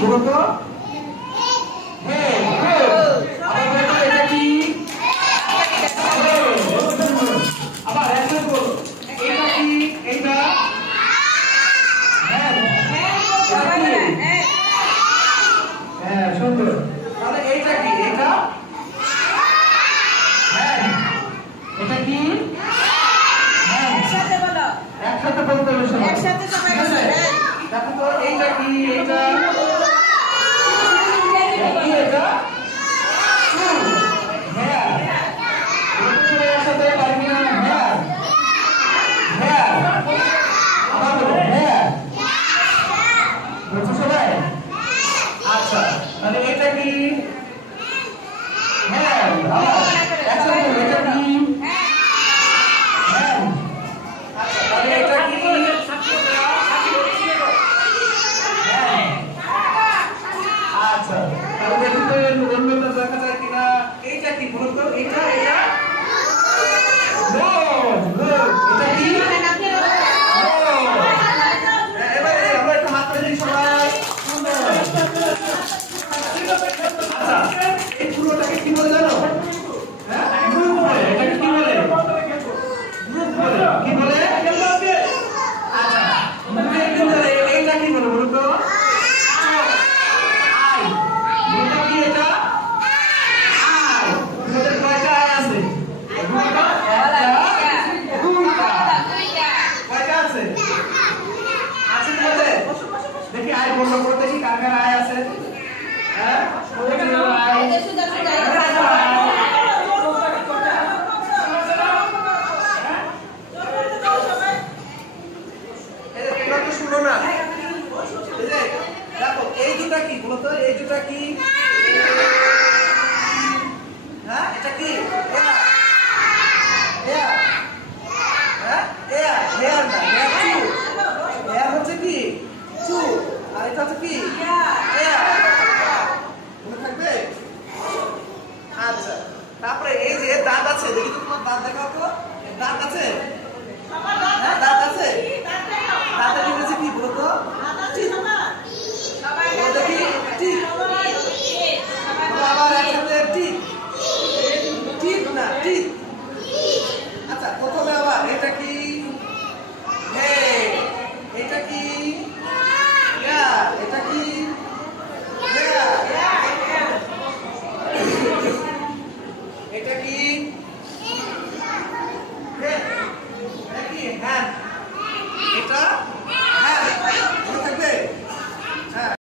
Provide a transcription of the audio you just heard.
বলো তো? হেড। আবার বলো তো এটা কি? আবার একসাথে বলো। এটা কি? এটা হ্যাঁ হ্যাঁ সুন্দর। তাহলে এইটা কি? এটা হ্যাঁ। এটা কি? হ্যাঁ একসাথে বলো। একসাথে বলতে হবে সবাই। একসাথে সবাই বলো। দেখো তো এইটা কি? এটা কি? এটা হ্যাঁ। সবাই একসাথে পারবি না? হ্যাঁ হ্যাঁ। আবার বলো হ্যাঁ। বলছো সবাই? আচ্ছা তাহলে এটা কি? হ্যাঁ। আবার একসাথে বলো এটা কি? হ্যাঁ। আচ্ছা তাহলে এটা কি? হ্যাঁ। আচ্ছা তাহলে দেখি তো অন্যটা দেখা যায় কিনা। এইটা কি বলো তো? এটা এটা রোজ রোজ। এটা কি? এবারে আমরা একটা হাত তুলে দিই সবাই। আচ্ছা এই পুরোটাকে কি বলে জানো? হ্যাঁ গ্রুপ বলে। এটাকে কি বলে? গ্রুপ বলে। কি বলে? আচ্ছা গ্রুপের ভিতরে এইটা কি বলে বলো তো? আই। এটা কি? এটা আই। তোমাদের কয়টা আই আছে? দুইটা, একটা, দুইটা। কয়টা আছে? আছে তোমাদের? দেখি আয় বললো বলো দেখি কার কার আয় আছে? হ্যাঁ আয়। এগুলো তো শুনো না। দেখো এই দুটা কি বলো তো? এই দুটা কি? হ্যাঁ এটা কি? হেয়ার। হ্যাঁ হেয়ার। হেয়ার না হেয়ার চুল। হেয়ার হচ্ছে কি? চুল। আর এটা হচ্ছে কি? হেয়ার। মনে থাকবে? আচ্ছা তারপরে এই যে দাঁত আছে, দেখি তো তোমার দাঁত দেখাও তো। দাঁত আছে?